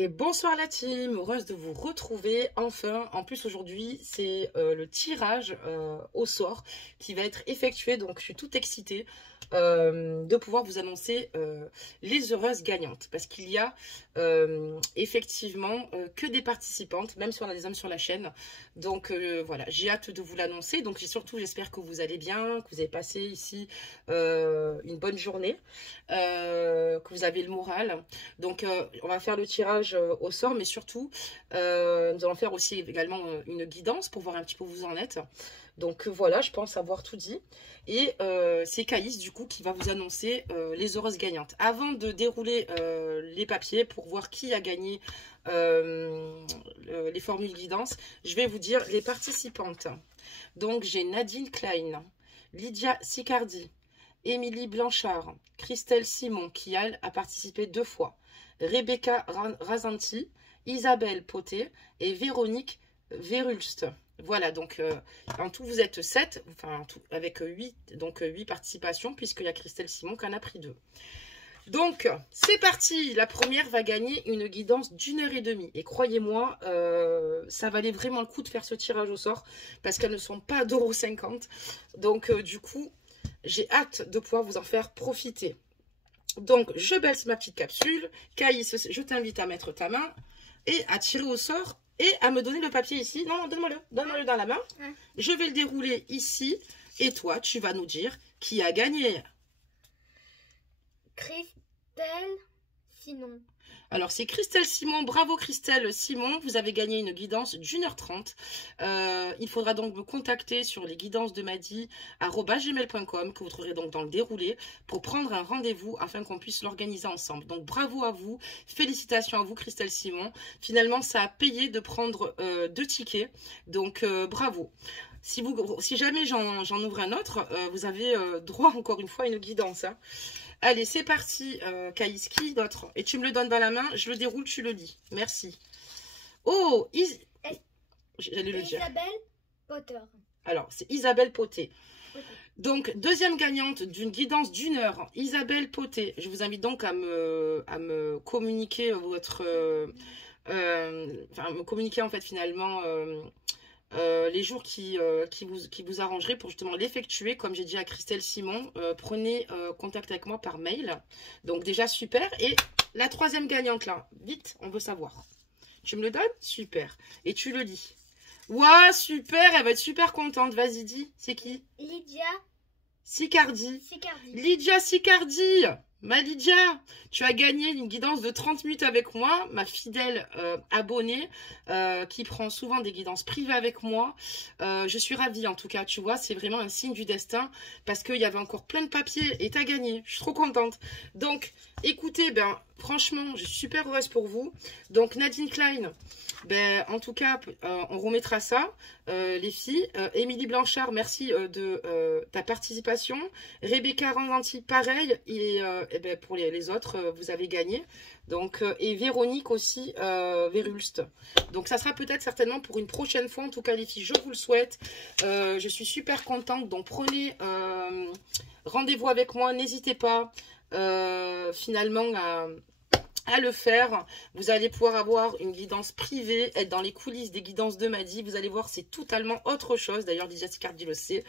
Et bonsoir la team, heureuse de vous retrouver enfin. En plus aujourd'hui c'est le tirage au sort qui va être effectué, donc je suis toute excitée de pouvoir vous annoncer les heureuses gagnantes. Parce qu'il y a effectivement que des participantes, même si on a des hommes sur la chaîne. Donc voilà, j'ai hâte de vous l'annoncer. Donc surtout j'espère que vous allez bien, que vous avez passé ici une bonne journée, que vous avez le moral. Donc on va faire le tirage au sort, mais surtout nous allons faire aussi également une guidance pour voir un petit peu où vous en êtes. Donc voilà, je pense avoir tout dit. Et c'est Caïs du coup qui va vous annoncer les heureuses gagnantes. Avant de dérouler les papiers pour voir qui a gagné les formules guidance, je vais vous dire les participantes. Donc j'ai Nadine Klein, Lydia Sicardi, Émilie Blanchard, Christelle Simon qui elle a participé 2 fois, Rebecca Razanti, Isabelle Poté et Véronique Verhulst. Voilà, donc en tout vous êtes 7, enfin tout, avec 8, donc 8 participations, puisqu'il y a Christelle Simon qui en a pris 2. Donc c'est parti, la première va gagner une guidance d'1h30. Et croyez-moi, ça valait vraiment le coup de faire ce tirage au sort, parce qu'elles ne sont pas d'1,50 €. Donc du coup, j'ai hâte de pouvoir vous en faire profiter. Donc je baisse ma petite capsule. Caïs, je t'invite à mettre ta main et à tirer au sort. Et à me donner le papier ici. Non, donne-moi-le dans la main. Ouais. Je vais le dérouler ici. Et toi, tu vas nous dire qui a gagné. Christelle Simon. Alors, c'est Christelle Simon. Bravo Christelle Simon. Vous avez gagné une guidance d'1h30. Il faudra donc me contacter sur lesguidancesdemadi@gmail.com que vous trouverez donc dans le déroulé pour prendre un rendez-vous afin qu'on puisse l'organiser ensemble. Donc, bravo à vous. Félicitations à vous Christelle Simon. Finalement, ça a payé de prendre 2 tickets. Donc, bravo. Si jamais j'en ouvre un autre, vous avez droit encore une fois à une guidance. Hein. Allez, c'est parti, Caïs, qui d'autre? Et tu me le donnes dans la main, je le déroule, tu le lis. Merci. Oh, j'allais le dire. Isabelle Potter. Alors, c'est Isabelle Poté. Donc, deuxième gagnante d'une guidance d'1 heure, Isabelle Poté. Je vous invite donc à me communiquer votre... me communiquer en fait finalement... les jours qui vous arrangeraient pour justement l'effectuer. Comme j'ai dit à Christelle Simon, prenez contact avec moi par mail. Donc déjà super. Et la troisième gagnante là, vite, on veut savoir. Tu me le donnes? Super. Et tu le lis. Waouh, super, elle va être super contente. Vas-y, dis, c'est qui? Lydia Sicardi. Sicardi. Lydia Sicardi. Ma Lydia, tu as gagné une guidance de 30 minutes avec moi, ma fidèle abonnée qui prend souvent des guidances privées avec moi. Je suis ravie en tout cas, tu vois, c'est vraiment un signe du destin parce qu'il y avait encore plein de papiers et tu as gagné. Je suis trop contente. Donc, écoutez, franchement, je suis super heureuse pour vous. Donc, Nadine Klein, en tout cas, on remettra ça, les filles. Émilie Blanchard, merci de ta participation. Rebecca Randanti, pareil. Et pour les autres, vous avez gagné. Donc, et Véronique aussi, Verhulst. Donc, ça sera peut-être certainement pour une prochaine fois. En tout cas, les filles, je vous le souhaite. Je suis super contente. Donc, prenez rendez-vous avec moi. N'hésitez pas finalement à le faire. Vous allez pouvoir avoir une guidance privée, être dans les coulisses des guidances de Madi. Vous allez voir, c'est totalement autre chose. D'ailleurs, Lydia Sicardi le sait.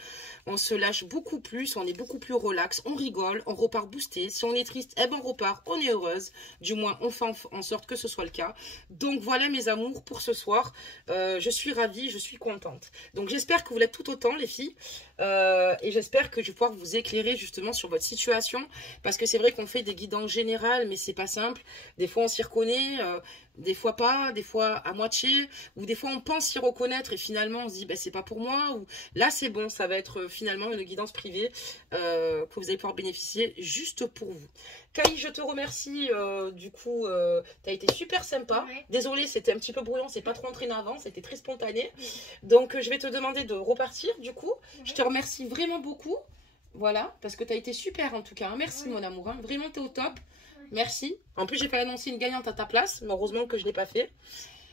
On se lâche beaucoup plus, on est beaucoup plus relax, on rigole, on repart boosté. Si on est triste, on repart, on est heureuse. Du moins, on fait en sorte que ce soit le cas. Donc voilà mes amours pour ce soir. Je suis ravie, je suis contente. Donc j'espère que vous l'êtes tout autant les filles. Et j'espère que je vais pouvoir vous éclairer justement sur votre situation. Parce que c'est vrai qu'on fait des guidances générales, mais c'est pas simple. Des fois on s'y reconnaît, des fois pas, des fois à moitié, ou des fois on pense s'y reconnaître et finalement on se dit c'est pas pour moi, ou là c'est bon, ça va être finalement une guidance privée que vous allez pouvoir bénéficier juste pour vous. Caïs, je te remercie, du coup tu as été super sympa. Ouais. Désolée, c'était un petit peu brouillon, c'est pas trop entraîné avant, c'était très spontané. Donc je vais te demander de repartir du coup. Je te remercie vraiment beaucoup, voilà, parce que tu as été super en tout cas, hein. Merci mon amour, hein. Vraiment tu es au top. Merci. En plus, j'ai pas annoncé une gagnante à ta place, mais heureusement que je ne l'ai pas fait.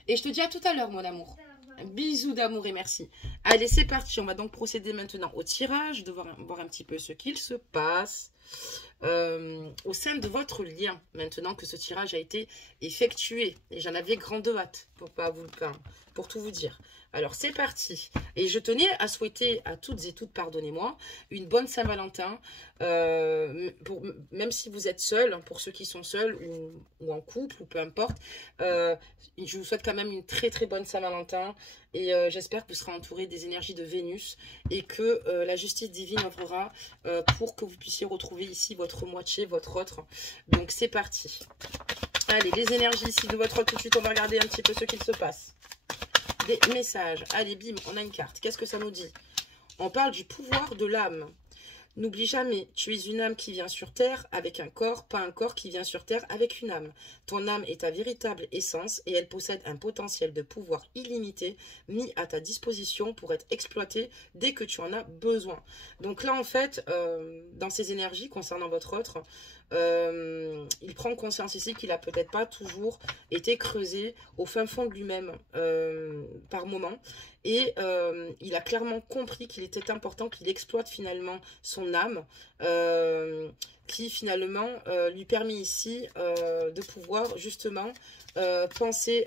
Et je te dis à tout à l'heure, mon amour. Bisous d'amour et merci. Allez, c'est parti. On va donc procéder maintenant au tirage, de voir un petit peu ce qu'il se passe. au sein de votre lien, maintenant que ce tirage a été effectué. Et j'en avais grande hâte, pour tout vous dire. Alors, c'est parti. Et je tenais à souhaiter à toutes et toutes, pardonnez-moi, une bonne Saint-Valentin. Même si vous êtes seul, pour ceux qui sont seuls ou en couple, ou peu importe, je vous souhaite quand même une très très bonne Saint-Valentin. Et j'espère que vous serez entouré des énergies de Vénus et que la justice divine œuvrera pour que vous puissiez retrouver ici votre moitié, votre autre. Donc, c'est parti. Allez, les énergies ici de votre autre, tout de suite, on va regarder un petit peu ce qu'il se passe. Des messages. Allez, bim, on a une carte. Qu'est-ce que ça nous dit? On parle du pouvoir de l'âme. N'oublie jamais, tu es une âme qui vient sur Terre avec un corps, pas un corps qui vient sur Terre avec une âme. Ton âme est ta véritable essence et elle possède un potentiel de pouvoir illimité mis à ta disposition pour être exploité dès que tu en as besoin. Donc là, en fait, dans ces énergies concernant votre autre, il prend conscience ici qu'il a peut-être pas toujours été creusé au fin fond de lui-même par moment. Et il a clairement compris qu'il était important qu'il exploite finalement son âme, qui finalement lui permet ici de pouvoir justement penser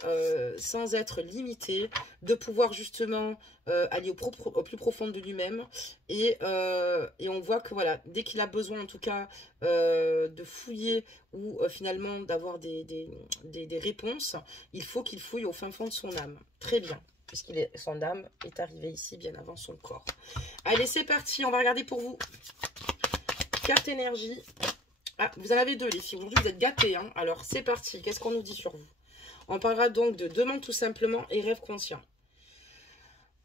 sans être limité, de pouvoir justement aller au plus profond de lui-même. Et on voit que voilà, dès qu'il a besoin en tout cas de fouiller ou finalement d'avoir des réponses, il faut qu'il fouille au fin fond de son âme. Très bien. Son âme est arrivée ici bien avant son corps. Allez, c'est parti, on va regarder pour vous. Carte énergie. Ah, vous en avez deux, les filles. Aujourd'hui, vous êtes gâtés. Hein. Alors, c'est parti. Qu'est-ce qu'on nous dit sur vous? On parlera donc de demande tout simplement et rêve conscient.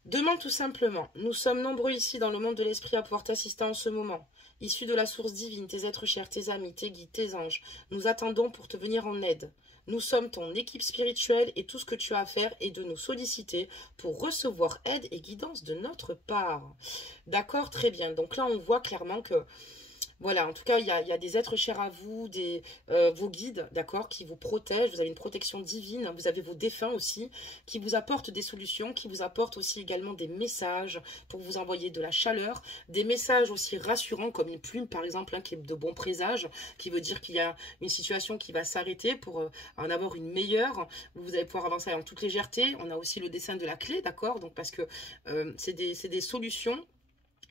Demande tout simplement. Nous sommes nombreux ici dans le monde de l'esprit à pouvoir t'assister en ce moment. Issus de la source divine, tes êtres chers, tes amis, tes guides, tes anges. Nous attendons pour te venir en aide. Nous sommes ton équipe spirituelle et tout ce que tu as à faire est de nous solliciter pour recevoir aide et guidance de notre part. D'accord, très bien. Donc là, on voit clairement que, voilà, en tout cas, il y a des êtres chers à vous, vos guides, d'accord, qui vous protègent. Vous avez une protection divine. Vous avez vos défunts aussi, qui vous apportent des solutions, qui vous apportent aussi également des messages pour vous envoyer de la chaleur. Des messages aussi rassurants, comme une plume, par exemple, hein, qui est de bon présage, qui veut dire qu'il y a une situation qui va s'arrêter pour en avoir une meilleure. Vous allez pouvoir avancer en toute légèreté. On a aussi le dessin de la clé, d'accord, donc parce que c'est des solutions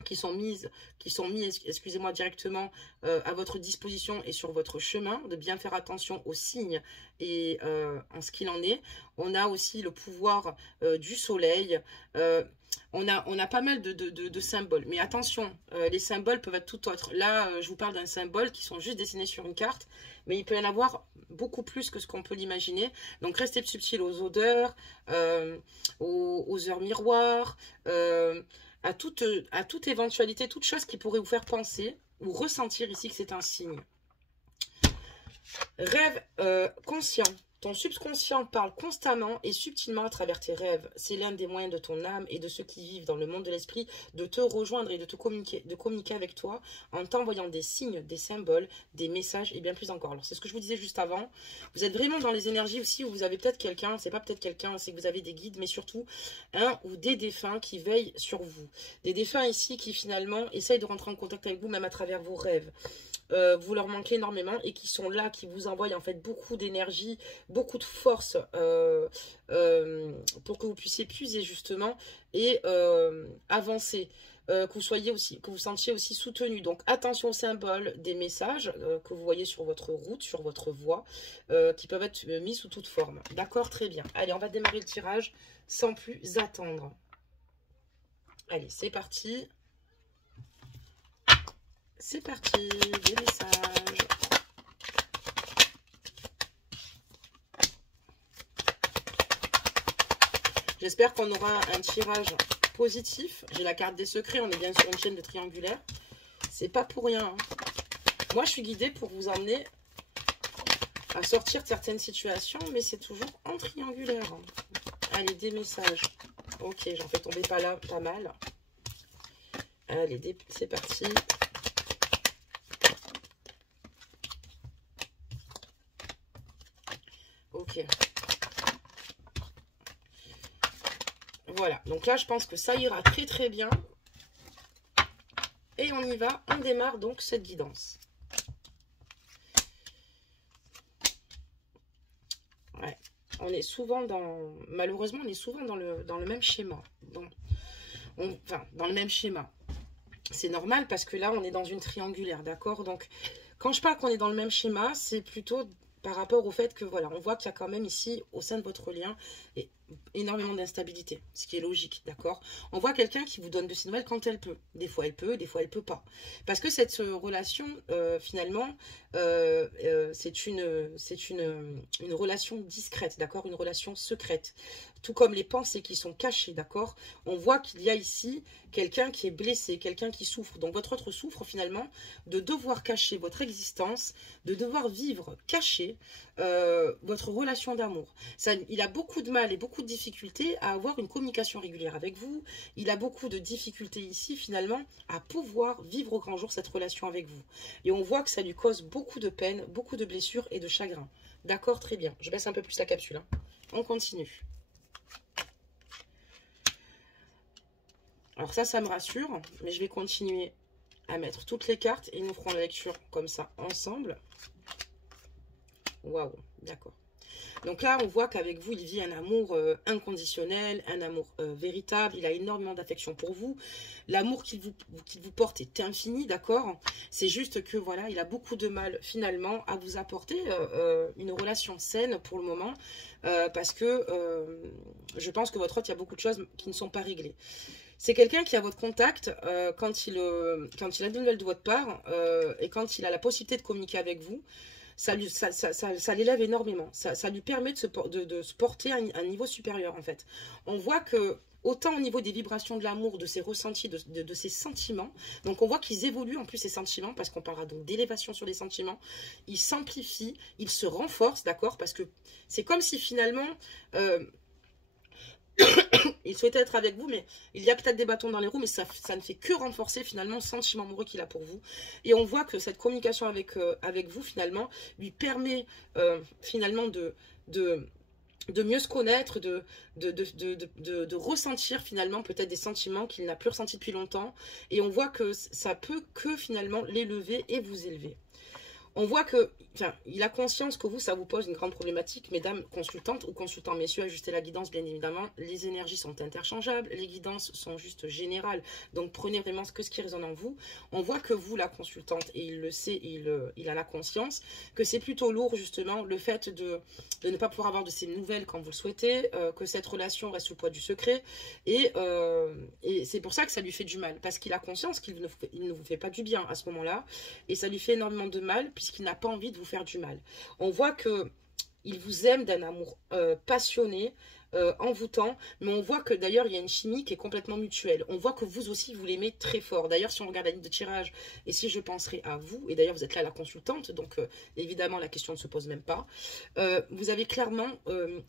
qui sont mis, excusez-moi, directement à votre disposition et sur votre chemin, de bien faire attention aux signes et en ce qu'il en est. On a aussi le pouvoir du soleil. On a pas mal de symboles, mais attention, les symboles peuvent être tout autres. Là, je vous parle d'un symbole qui sont juste dessinés sur une carte, mais il peut y en avoir beaucoup plus que ce qu'on peut l'imaginer. Donc, restez subtil aux odeurs, aux heures miroirs, à toute éventualité, toute chose qui pourrait vous faire penser ou ressentir ici que c'est un signe. Rêve conscient. Ton subconscient parle constamment et subtilement à travers tes rêves. C'est l'un des moyens de ton âme et de ceux qui vivent dans le monde de l'esprit de te rejoindre et de communiquer avec toi en t'envoyant des signes, des symboles, des messages et bien plus encore. Alors, c'est ce que je vous disais juste avant. Vous êtes vraiment dans les énergies aussi où vous avez peut-être quelqu'un, c'est pas peut-être quelqu'un, c'est que vous avez des guides, mais surtout un ou des défunts qui veillent sur vous. Des défunts ici qui finalement essayent de rentrer en contact avec vous même à travers vos rêves. Vous leur manquez énormément et qui sont là, qui vous envoient en fait beaucoup d'énergie, beaucoup de force pour que vous puissiez puiser justement et avancer, que vous sentiez aussi soutenu. Donc attention aux symboles, des messages que vous voyez sur votre route, sur votre voie, qui peuvent être mis sous toute forme. D'accord, très bien. Allez, on va démarrer le tirage sans plus attendre. Allez, c'est parti. C'est parti, des messages. J'espère qu'on aura un tirage positif. J'ai la carte des secrets, on est bien sur une chaîne de triangulaire. C'est pas pour rien. Hein. Moi, je suis guidée pour vous emmener à sortir de certaines situations, mais c'est toujours en triangulaire. Hein. Allez, des messages. Ok, j'en fais tomber pas mal. Allez, c'est parti. Ok. Voilà. Donc là, je pense que ça ira très très bien. Et on y va. On démarre donc cette guidance. Ouais. On est souvent dans... Malheureusement, on est souvent dans le même schéma. Enfin, dans le même schéma. C'est normal parce que là, on est dans une triangulaire, d'accord? Donc, quand je parle qu'on est dans le même schéma, c'est plutôt par rapport au fait que, voilà, on voit qu'il y a quand même ici, au sein de votre lien, énormément d'instabilité, ce qui est logique, d'accord? On voit quelqu'un qui vous donne de ses nouvelles quand elle peut. Des fois elle peut pas. Parce que cette relation, finalement, c'est une relation discrète, d'accord? Une relation secrète. Tout comme les pensées qui sont cachées, d'accord? On voit qu'il y a ici quelqu'un qui est blessé, quelqu'un qui souffre. Donc votre autre souffre finalement de devoir cacher votre existence, de devoir vivre caché votre relation d'amour. Il a beaucoup de mal et beaucoup de difficultés à avoir une communication régulière avec vous. Il a beaucoup de difficultés ici finalement à pouvoir vivre au grand jour cette relation avec vous. Et on voit que ça lui cause beaucoup de peine, beaucoup de blessures et de chagrin. D'accord, très bien. Je baisse un peu plus la capsule. Hein. On continue. Alors ça me rassure, mais je vais continuer à mettre toutes les cartes et nous ferons la lecture comme ça ensemble. Waouh, d'accord. Donc là, on voit qu'avec vous, il vit un amour inconditionnel, un amour véritable. Il a énormément d'affection pour vous. L'amour qu'il vous porte est infini, d'accord? C'est juste que, voilà, il a beaucoup de mal, finalement, à vous apporter une relation saine pour le moment. Parce que je pense que votre autre, il y a beaucoup de choses qui ne sont pas réglées. C'est quelqu'un qui a votre contact quand il a des nouvelles de votre part et quand il a la possibilité de communiquer avec vous. Ça l'élève énormément. Ça lui permet de se porter à un niveau supérieur, en fait. On voit que, autant au niveau des vibrations de l'amour, de ses ressentis, de ses sentiments, donc on voit qu'ils évoluent en plus, ces sentiments, parce qu'on parlera donc d'élévation sur les sentiments. Ils s'amplifient, ils se renforcent, d'accord? Parce que c'est comme si finalement... il souhaitait être avec vous, mais il y a peut-être des bâtons dans les roues, mais ça ne fait que renforcer finalement le sentiment amoureux qu'il a pour vous. Et on voit que cette communication avec vous, finalement, lui permet finalement de mieux se connaître, de ressentir finalement peut-être des sentiments qu'il n'a plus ressentis depuis longtemps. Et on voit que ça peut que finalement l'élever et vous élever. On voit que, enfin, il a conscience que vous, ça vous pose une grande problématique, mesdames consultantes ou consultants, messieurs, ajustez la guidance, bien évidemment. Les énergies sont interchangeables, les guidances sont juste générales, donc prenez vraiment ce qui résonne en vous. On voit que vous, la consultante, et il le sait, il a la conscience, que c'est plutôt lourd, justement, le fait de ne pas pouvoir avoir de ces nouvelles quand vous le souhaitez, que cette relation reste sous le poids du secret, et c'est pour ça que ça lui fait du mal, parce qu'il a conscience qu'il ne vous fait pas du bien à ce moment-là, et ça lui fait énormément de mal, puisqu'il n'a pas envie de vous faire du mal. On voit que il vous aime d'un amour passionné, envoûtant, mais on voit que d'ailleurs il y a une chimie qui est complètement mutuelle. On voit que vous aussi vous l'aimez très fort. D'ailleurs, si on regarde la liste de tirage, et si je penserai à vous, et d'ailleurs vous êtes là la consultante, donc évidemment la question ne se pose même pas, vous avez clairement,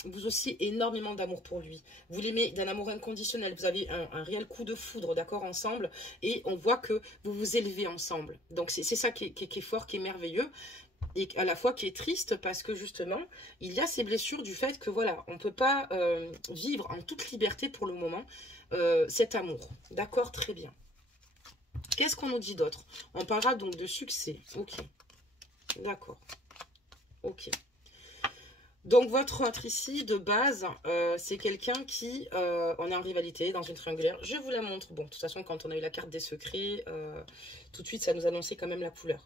vous aussi, énormément d'amour pour lui. Vous l'aimez d'un amour inconditionnel, vous avez un réel coup de foudre, d'accord, ensemble, et on voit que vous vous élevez ensemble. Donc c'est ça qui est fort, qui est merveilleux, et à la fois qui est triste parce que justement, il y a ces blessures du fait que voilà, on ne peut pas vivre en toute liberté pour le moment cet amour. D'accord, très bien. Qu'est-ce qu'on nous dit d'autre? On parlera donc de succès. Ok, d'accord. Ok. Donc votre autre ici, de base, c'est quelqu'un qui, on est en rivalité, dans une triangulaire. Je vous la montre. Bon, de toute façon, quand on a eu la carte des secrets, tout de suite, ça nous annonçait quand même la couleur.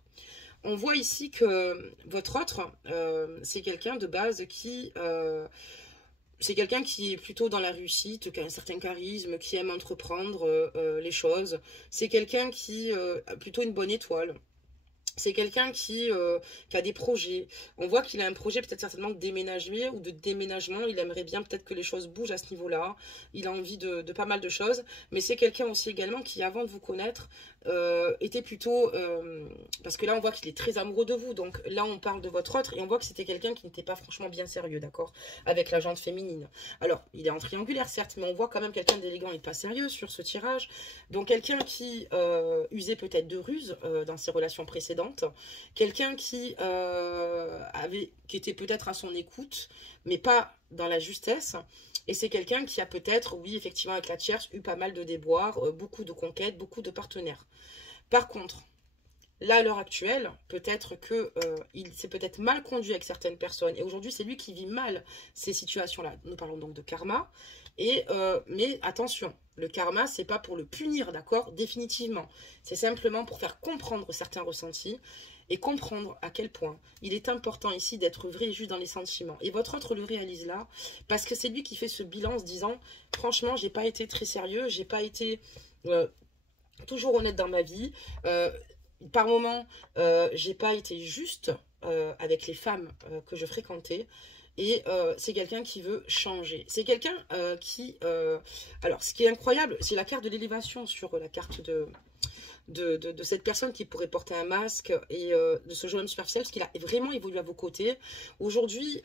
On voit ici que votre autre, c'est quelqu'un de base qui... c'est quelqu'un qui est plutôt dans la réussite, qui a un certain charisme, qui aime entreprendre les choses. C'est quelqu'un qui a plutôt une bonne étoile. C'est quelqu'un qui a des projets. On voit qu'il a un projet peut-être certainement de déménager ou de déménagement. Il aimerait bien peut-être que les choses bougent à ce niveau-là. Il a envie de pas mal de choses. Mais c'est quelqu'un aussi également qui, avant de vous connaître, était plutôt... parce que là, on voit qu'il est très amoureux de vous. Donc là, on parle de votre autre et on voit que c'était quelqu'un qui n'était pas franchement bien sérieux, d'accord? Avec la jante féminine. Alors, il est en triangulaire, certes, mais on voit quand même quelqu'un d'élégant et pas sérieux sur ce tirage. Donc quelqu'un qui usait peut-être de ruse dans ses relations précédentes. Quelqu'un qui était peut-être à son écoute, mais pas dans la justesse. Et c'est quelqu'un qui a peut-être, oui, effectivement, avec la tierce, eu pas mal de déboires, beaucoup de conquêtes, beaucoup de partenaires. Par contre, là, à l'heure actuelle, peut-être que il s'est peut-être mal conduit avec certaines personnes. Et aujourd'hui, c'est lui qui vit mal ces situations-là. Nous parlons donc de karma. Mais attention, le karma, c'est pas pour le punir, d'accord? Définitivement. C'est simplement pour faire comprendre certains ressentis et comprendre à quel point il est important ici d'être vrai et juste dans les sentiments. Et votre autre le réalise là, parce que c'est lui qui fait ce bilan en se disant, franchement, j'ai pas été très sérieux, j'ai pas été toujours honnête dans ma vie. Par moments, j'ai pas été juste avec les femmes que je fréquentais. Et c'est quelqu'un qui veut changer. C'est quelqu'un qui... alors, ce qui est incroyable, c'est la carte de l'élévation sur la carte de cette personne qui pourrait porter un masque et de ce jeune homme superficiel, parce qu'il a vraiment évolué à vos côtés. Aujourd'hui,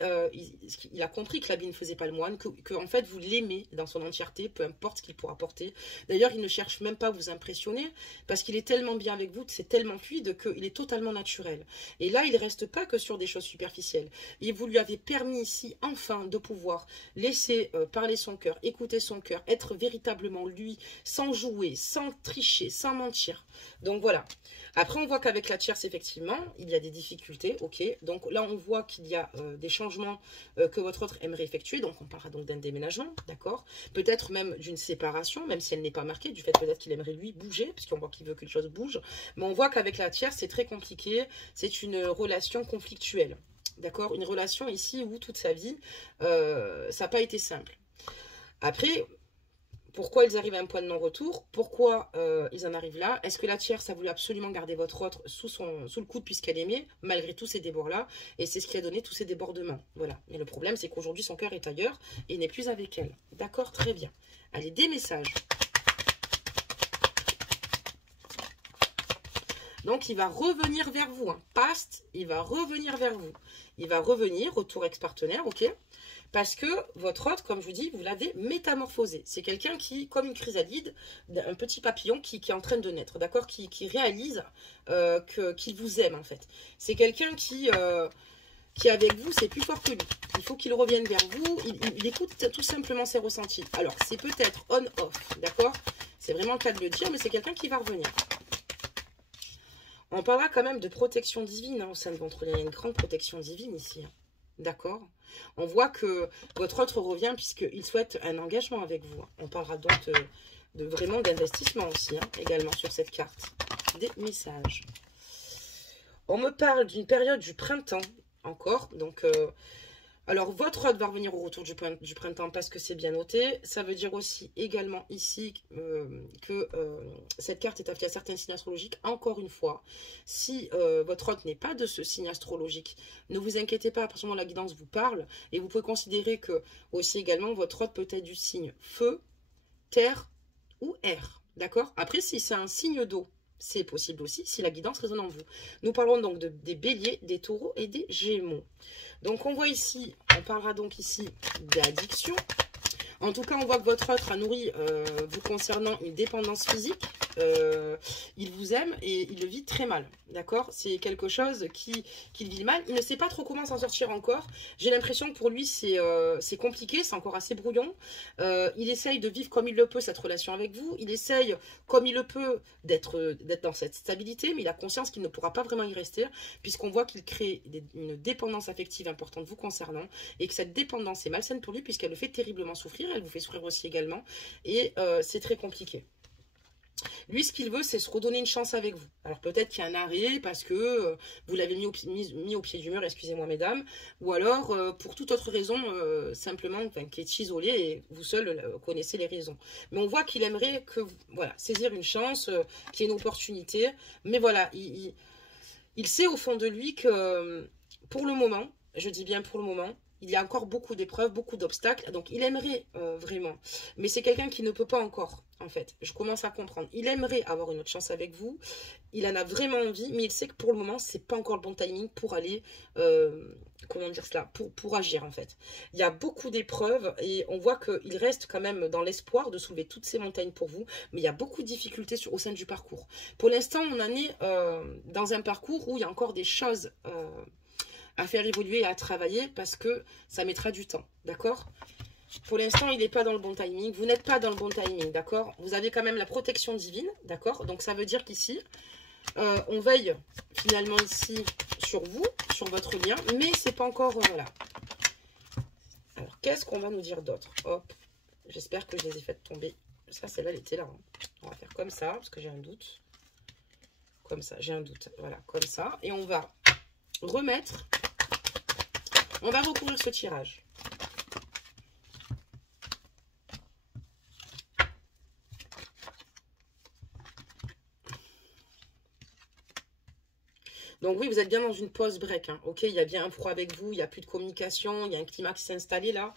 il a compris que l'habit ne faisait pas le moine, que en fait, vous l'aimez dans son entièreté, peu importe ce qu'il pourra porter. D'ailleurs, il ne cherche même pas à vous impressionner, parce qu'il est tellement bien avec vous, c'est tellement fluide qu'il est totalement naturel. Et là, il ne reste pas que sur des choses superficielles. Et vous lui avez permis ici, enfin, de pouvoir laisser parler son cœur, écouter son cœur, être véritablement lui, sans jouer, sans tricher, sans mentir. Donc voilà. Après, on voit qu'avec la tierce, effectivement, il y a des difficultés. Ok. Donc là, on voit qu'il y a des changements que votre autre aimerait effectuer. Donc on parlera donc d'un déménagement, d'accord? Peut-être même d'une séparation, même si elle n'est pas marquée, du fait peut-être qu'il aimerait lui bouger, puisqu'on voit qu'il veut que les choses bougent. Mais on voit qu'avec la tierce, c'est très compliqué. C'est une relation conflictuelle. D'accord? Une relation ici où toute sa vie, ça n'a pas été simple. Après... Pourquoi ils arrivent à un point de non-retour? Pourquoi ils en arrivent là? Est-ce que la tierce a voulu absolument garder votre autre sous le coude puisqu'elle aimait, malgré tous ces débords-là? Et c'est ce qui a donné tous ces débordements. Voilà. Mais le problème, c'est qu'aujourd'hui, son cœur est ailleurs et il n'est plus avec elle. D'accord? Très bien. Allez, des messages. Donc, il va revenir vers vous. Hein. Past, il va revenir vers vous. Il va revenir, retour ex-partenaire, ok? Parce que votre autre, comme je vous dis, vous l'avez métamorphosé. C'est quelqu'un qui, comme une chrysalide, un petit papillon qui est en train de naître, d'accord? Qui réalise qu'il vous aime, en fait. C'est quelqu'un qui avec vous, c'est plus fort que lui. Il faut qu'il revienne vers vous. Il écoute tout simplement ses ressentis. Alors, c'est peut-être on-off, d'accord? C'est vraiment le cas de le dire, mais c'est quelqu'un qui va revenir. On parlera quand même de protection divine hein, au sein de votre lien. Il y a une grande protection divine ici. Hein. D'accord? On voit que votre autre revient puisqu'il souhaite un engagement avec vous. Hein. On parlera donc vraiment d'investissement aussi, hein, également sur cette carte. Des messages. On me parle d'une période du printemps encore. Donc, alors, votre autre va revenir au retour du printemps parce que c'est bien noté. Ça veut dire aussi également ici que cette carte est affiliée à certains signes astrologiques. Encore une fois, si votre autre n'est pas de ce signe astrologique, ne vous inquiétez pas, à partir du moment où la guidance vous parle. Et vous pouvez considérer que aussi également votre autre peut être du signe feu, terre ou air. D'accord? Après, si c'est un signe d'eau, c'est possible aussi si la guidance résonne en vous. Nous parlons donc des béliers, des taureaux et des gémeaux. Donc on voit ici, on parlera donc ici d'addiction. En tout cas, on voit que votre autre a nourri vous concernant une dépendance physique. Il vous aime et il le vit très mal. D'accord? C'est quelque chose qu'il vit mal. Il ne sait pas trop comment s'en sortir encore. J'ai l'impression que pour lui, c'est compliqué. C'est encore assez brouillon. Il essaye de vivre comme il le peut cette relation avec vous. Il essaye comme il le peut d'être dans cette stabilité. Mais il a conscience qu'il ne pourra pas vraiment y rester. Puisqu'on voit qu'il crée une dépendance affective importante vous concernant. Et que cette dépendance est malsaine pour lui puisqu'elle le fait terriblement souffrir. Elle vous fait souffrir aussi également. Et c'est très compliqué. Lui, ce qu'il veut, c'est se redonner une chance avec vous. Alors peut-être qu'il y a un arrêt parce que vous l'avez mis au pied du mur, excusez-moi mesdames, ou alors pour toute autre raison, simplement, qui est isolé et vous seul connaissez les raisons. Mais on voit qu'il aimerait que, voilà, saisir une chance, qu'il y ait une opportunité. Mais voilà, il sait au fond de lui que pour le moment, je dis bien pour le moment, il y a encore beaucoup d'épreuves, beaucoup d'obstacles. Donc, il aimerait vraiment. Mais c'est quelqu'un qui ne peut pas encore, en fait. Je commence à comprendre. Il aimerait avoir une autre chance avec vous. Il en a vraiment envie. Mais il sait que pour le moment, c'est pas encore le bon timing pour aller... comment dire cela? Pour agir, en fait. Il y a beaucoup d'épreuves. Et on voit qu'il reste quand même dans l'espoir de soulever toutes ces montagnes pour vous. Mais il y a beaucoup de difficultés au sein du parcours. Pour l'instant, on en est dans un parcours où il y a encore des choses... à faire évoluer et à travailler parce que ça mettra du temps, d'accord? Pour l'instant, il n'est pas dans le bon timing. Vous n'êtes pas dans le bon timing, d'accord? Vous avez quand même la protection divine, d'accord? Donc, ça veut dire qu'ici, On veille finalement ici sur vous, sur votre lien, mais c'est pas encore, voilà. Alors, qu'est-ce qu'on va nous dire d'autre? Hop, j'espère que je les ai faites tomber. Ça, celle-là, elle était là. Hein. On va faire comme ça, parce que j'ai un doute. Comme ça, j'ai un doute. Voilà, comme ça. Et on va remettre, on va recouvrir ce tirage. Donc oui, vous êtes bien dans une pause break, hein. Ok, il y a bien un froid avec vous, il n'y a plus de communication, il y a un climat qui s'est installé là,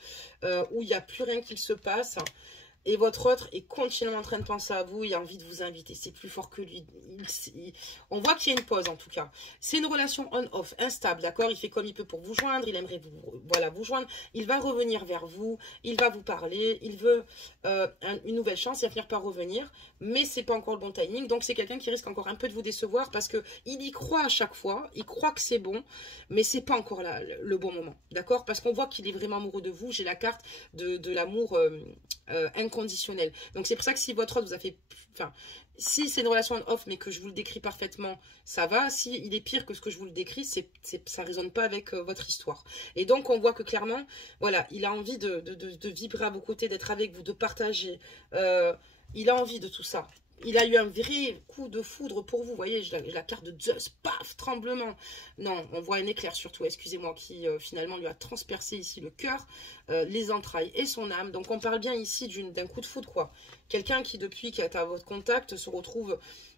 où il n'y a plus rien qui se passe. Et votre autre est continuellement en train de penser à vous, il a envie de vous inviter, c'est plus fort que lui. On voit qu'il y a une pause en tout cas. C'est une relation on-off, instable, d'accord? Il fait comme il peut pour vous joindre, il aimerait vous, voilà, vous joindre. Il va revenir vers vous, il va vous parler, il veut une nouvelle chance, il va finir par revenir. Mais c'est pas encore le bon timing, donc c'est quelqu'un qui risque encore un peu de vous décevoir parce qu'il y croit à chaque fois, il croit que c'est bon, mais c'est pas encore là, le bon moment, d'accord? Parce qu'on voit qu'il est vraiment amoureux de vous, j'ai la carte de l'amour inconditionnel. Donc c'est pour ça que si votre autre vous a fait, enfin, si c'est une relation off mais que je vous le décris parfaitement, ça va. Si il est pire que ce que je vous le décris, ça résonne pas avec votre histoire. Et donc on voit que clairement, voilà, il a envie de vibrer à vos côtés, d'être avec vous, de partager. Il a envie de tout ça. Il a eu un vrai coup de foudre pour vous. Vous voyez, j'ai la carte de Zeus, paf, tremblement. Non, on voit un éclair surtout, excusez-moi, qui finalement lui a transpercé ici le cœur, les entrailles et son âme. Donc on parle bien ici d'un coup de foudre, quoi. Quelqu'un qui, depuis qu'il est à votre contact, se retrouve...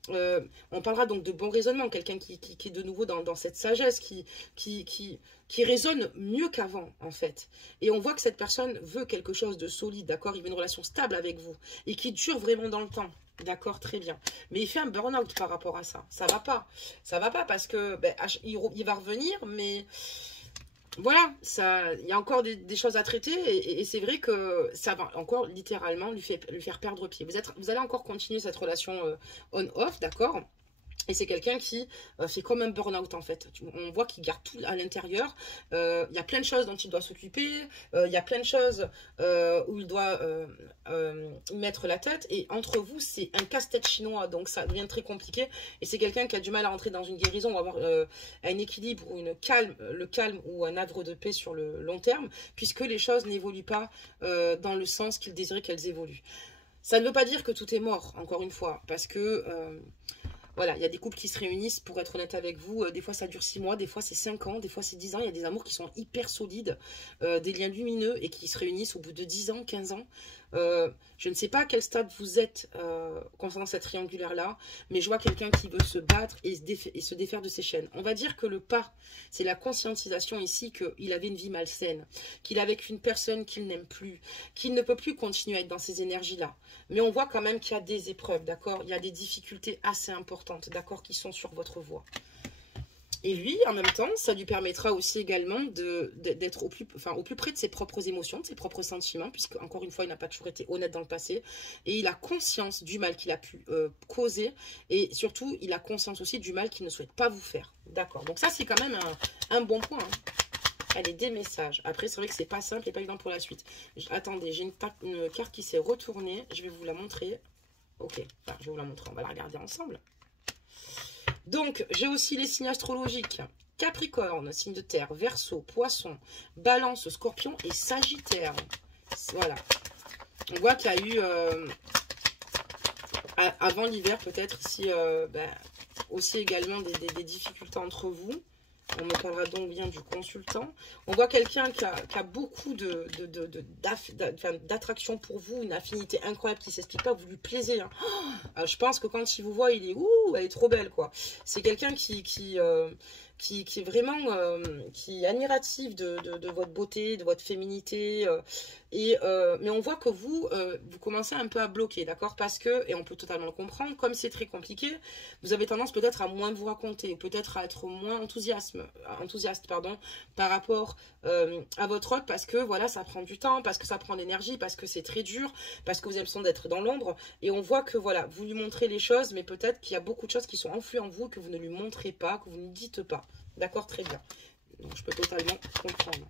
on parlera donc de bon raisonnement. Quelqu'un qui est de nouveau dans cette sagesse, qui résonne mieux qu'avant, en fait. Et on voit que cette personne veut quelque chose de solide, d'accord? Il veut une relation stable avec vous et qui dure vraiment dans le temps. D'accord, très bien. Mais il fait un burn-out par rapport à ça. Ça va pas. Ça va pas parce que ben, il va revenir, mais voilà, il y a encore des choses à traiter et c'est vrai que ça va encore littéralement lui faire perdre pied. Vous allez encore continuer cette relation on-off, d'accord? Et c'est quelqu'un qui fait comme un burn-out en fait. On voit qu'il garde tout à l'intérieur. Il y a plein de choses dont il doit s'occuper. Il y a plein de choses où il doit y mettre la tête. Et entre vous, c'est un casse-tête chinois. Donc ça devient très compliqué. Et c'est quelqu'un qui a du mal à rentrer dans une guérison ou avoir un équilibre ou le calme ou un havre de paix sur le long terme. Puisque les choses n'évoluent pas dans le sens qu'il désirait qu'elles évoluent. Ça ne veut pas dire que tout est mort, encore une fois. Parce que... voilà, il y a des couples qui se réunissent, pour être honnête avec vous, des fois ça dure 6 mois, des fois c'est 5 ans, des fois c'est 10 ans, il y a des amours qui sont hyper solides, des liens lumineux et qui se réunissent au bout de 10 ans, 15 ans. Je ne sais pas à quel stade vous êtes concernant cette triangulaire-là, mais je vois quelqu'un qui veut se battre et se défaire de ses chaînes. On va dire que le pas, c'est la conscientisation ici qu'il avait une vie malsaine, qu'il est avec une personne qu'il n'aime plus, qu'il ne peut plus continuer à être dans ces énergies-là. Mais on voit quand même qu'il y a des épreuves, d'accord? Il y a des difficultés assez importantes, d'accord, qui sont sur votre voie. Et lui, en même temps, ça lui permettra aussi également d'être au plus près de ses propres émotions, de ses propres sentiments, puisque, encore une fois, il n'a pas toujours été honnête dans le passé. Et il a conscience du mal qu'il a pu causer. Et surtout, il a conscience aussi du mal qu'il ne souhaite pas vous faire. D'accord. Donc ça, c'est quand même un bon point. Hein. Allez, des messages. Après, c'est vrai que c'est pas simple et pas évident pour la suite. Attendez, j'ai une carte qui s'est retournée. Je vais vous la montrer. Ok, enfin, je vais vous la montrer. On va la regarder ensemble. Donc, j'ai aussi les signes astrologiques. Capricorne, signe de terre, Verseau, Poisson, Balance, Scorpion et Sagittaire. Voilà. On voit qu'il y a eu, avant l'hiver peut-être, ici, aussi également des difficultés entre vous. On me parlera donc bien du consultant. On voit quelqu'un qui a beaucoup d'attraction pour vous, une affinité incroyable qui ne s'explique pas, vous lui plaisez. Hein. Oh, je pense que quand il vous voit, il est ouh, elle est trop belle, quoi. C'est quelqu'un qui est vraiment qui est admiratif de votre beauté, de votre féminité. Mais on voit que vous commencez un peu à bloquer, d'accord? Parce que, et on peut totalement le comprendre, comme c'est très compliqué, vous avez tendance peut-être à moins vous raconter, peut-être à être moins enthousiaste par rapport à votre autre, parce que voilà, ça prend du temps, parce que ça prend de l'énergie, parce que c'est très dur, parce que vous avez l'impression d'être dans l'ombre. Et on voit que voilà, vous lui montrez les choses, mais peut-être qu'il y a beaucoup de choses qui sont enfouies en vous, que vous ne lui montrez pas, que vous ne dites pas. D'accord, très bien. Donc, je peux totalement comprendre.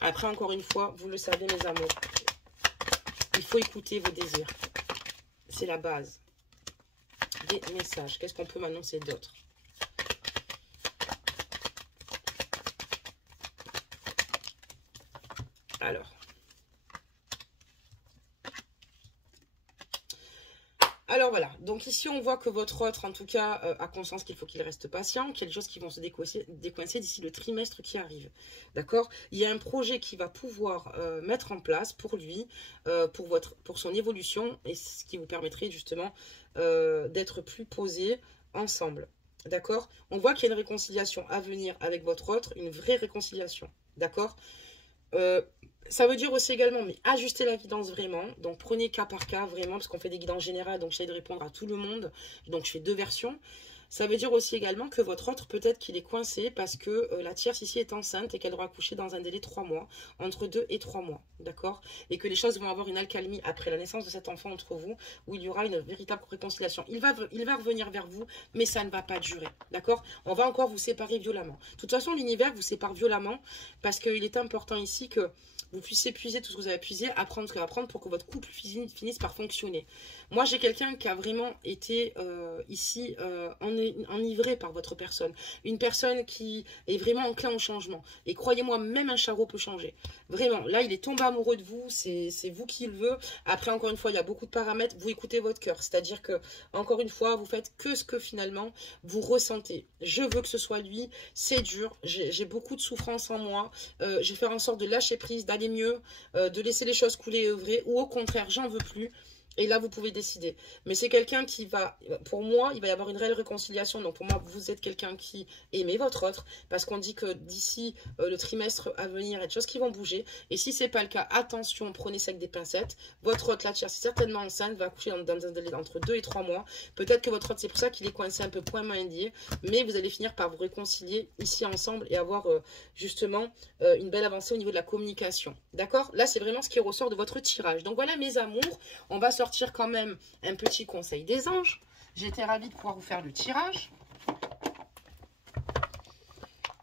Après, encore une fois, vous le savez, mes amours, il faut écouter vos désirs. C'est la base. Des des messages. Qu'est-ce qu'on peut m'annoncer d'autre? Alors voilà, donc ici on voit que votre autre en tout cas a conscience qu'il faut qu'il reste patient, qu'il y a des choses qui vont se décoincer d'ici le trimestre qui arrive, d'accord? Il y a un projet qui va pouvoir mettre en place pour lui, pour son évolution, et ce qui vous permettrait justement d'être plus posé ensemble, d'accord? On voit qu'il y a une réconciliation à venir avec votre autre, une vraie réconciliation, d'accord? Ça veut dire aussi également, mais ajustez la guidance vraiment. Donc prenez cas par cas vraiment, parce qu'on fait des guidances générales, donc j'essaie de répondre à tout le monde. Donc je fais 2 versions. Ça veut dire aussi également que votre autre, peut-être qu'il est coincé parce que la tierce ici est enceinte et qu'elle doit accoucher dans un délai de 3 mois, entre 2 et 3 mois, d'accord? Et que les choses vont avoir une alcalmie après la naissance de cet enfant entre vous, où il y aura une véritable réconciliation. Il va revenir vers vous, mais ça ne va pas durer, d'accord? On va encore vous séparer violemment. De toute façon, l'univers vous sépare violemment parce qu'il est important ici que vous puissiez puiser tout ce que vous avez puisé, apprendre ce qu'il va apprendre pour que votre couple finisse par fonctionner. Moi, j'ai quelqu'un qui a vraiment été ici enivré par votre personne. Une personne qui est vraiment enclin au changement. Et croyez-moi, même un charreau peut changer. Vraiment, là, il est tombé amoureux de vous. C'est vous qui le veut. Après, encore une fois, il y a beaucoup de paramètres. Vous écoutez votre cœur. C'est-à-dire que, encore une fois, vous faites que ce que finalement vous ressentez. Je veux que ce soit lui. C'est dur. J'ai beaucoup de souffrance en moi. Je vais faire en sorte de lâcher prise, d'aller mieux, de laisser les choses couler et œuvrer. Ou au contraire, j'en veux plus. Et là, vous pouvez décider. Mais c'est quelqu'un qui va, pour moi, il va y avoir une réelle réconciliation. Donc, pour moi, vous êtes quelqu'un qui aimez votre autre. Parce qu'on dit que d'ici le trimestre à venir, il y a des choses qui vont bouger. Et si ce n'est pas le cas, attention, prenez ça avec des pincettes. Votre autre, la tierce, c'est certainement enceinte, va accoucher dans un délai entre 2 et 3 mois. Peut-être que votre autre, c'est pour ça qu'il est coincé un peu point main lié. Mais vous allez finir par vous réconcilier ici ensemble et avoir justement une belle avancée au niveau de la communication. D'accord? Là, c'est vraiment ce qui ressort de votre tirage. Donc, voilà, mes amours. On va sortir quand même un petit conseil des anges. J'étais ravie de pouvoir vous faire le tirage.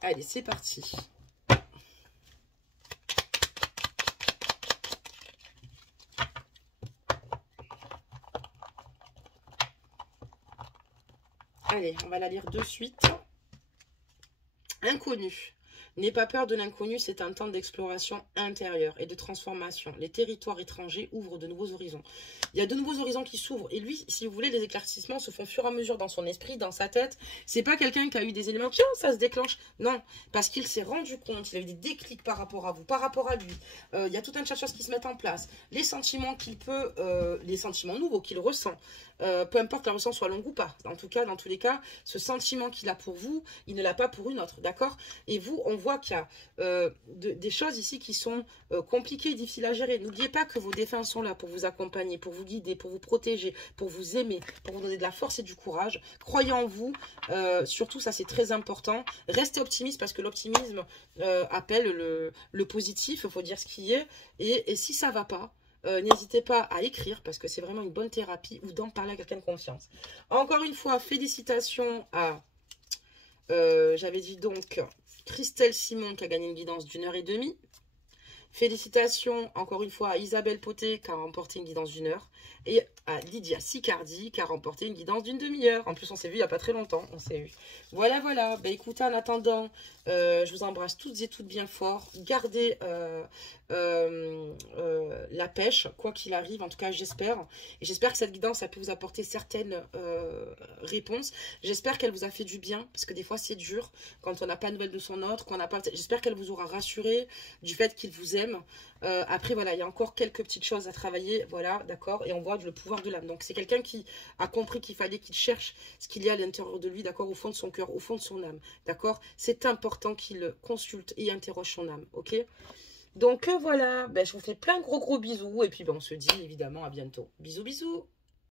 Allez, c'est parti. Allez, on va la lire de suite. Inconnu. N'aie pas peur de l'inconnu, c'est un temps d'exploration intérieure et de transformation. Les territoires étrangers ouvrent de nouveaux horizons. Il y a de nouveaux horizons qui s'ouvrent. Et lui, si vous voulez, les éclaircissements se font au fur et à mesure dans son esprit, dans sa tête. C'est pas quelqu'un qui a eu des éléments, tiens, ça se déclenche. Non, parce qu'il s'est rendu compte, il a eu des déclics par rapport à vous, par rapport à lui. Il y a tout un tas de choses qui se mettent en place. Les sentiments qu'il peut, les sentiments nouveaux qu'il ressent. Peu importe la ressent soit longue ou pas. En tout cas, dans tous les cas, ce sentiment qu'il a pour vous, il ne l'a pas pour une autre, d'accord? Et vous, on voit qu'il y a des choses ici qui sont compliquées et difficiles à gérer. N'oubliez pas que vos défunts sont là pour vous accompagner, pour vous guider, pour vous protéger, pour vous aimer, pour vous donner de la force et du courage. Croyez en vous, surtout ça c'est très important. Restez optimiste parce que l'optimisme appelle le positif, il faut dire ce qui est. Et si ça ne va pas, n'hésitez pas à écrire parce que c'est vraiment une bonne thérapie ou d'en parler à quelqu'un de confiance. Encore une fois, félicitations à, j'avais dit donc, Christelle Simon qui a gagné une guidance d'1h30. Félicitations encore une fois à Isabelle Poté qui a remporté une guidance d'1 heure. Et à Lydia Sicardi qui a remporté une guidance d'une demi-heure. En plus, on s'est vu il n'y a pas très longtemps. On s'est eu. Voilà, voilà. Bah, écoutez, en attendant, je vous embrasse toutes et toutes bien fort. Gardez la pêche, quoi qu'il arrive. En tout cas, j'espère. Et j'espère que cette guidance a pu vous apporter certaines réponses. J'espère qu'elle vous a fait du bien. Parce que des fois, c'est dur quand on n'a pas de nouvelles de son autre. J'espère qu'elle vous aura rassuré du fait qu'il vous aime. Après, voilà, il y a encore quelques petites choses à travailler. Voilà, d'accord. Et on voit le pouvoir de l'âme. Donc, c'est quelqu'un qui a compris qu'il fallait qu'il cherche ce qu'il y a à l'intérieur de lui, d'accord, au fond de son cœur, au fond de son âme, d'accord. C'est important qu'il consulte et interroge son âme, ok. Donc, voilà, ben, je vous fais plein de gros bisous. Et puis, ben, on se dit évidemment à bientôt. Bisous, bisous.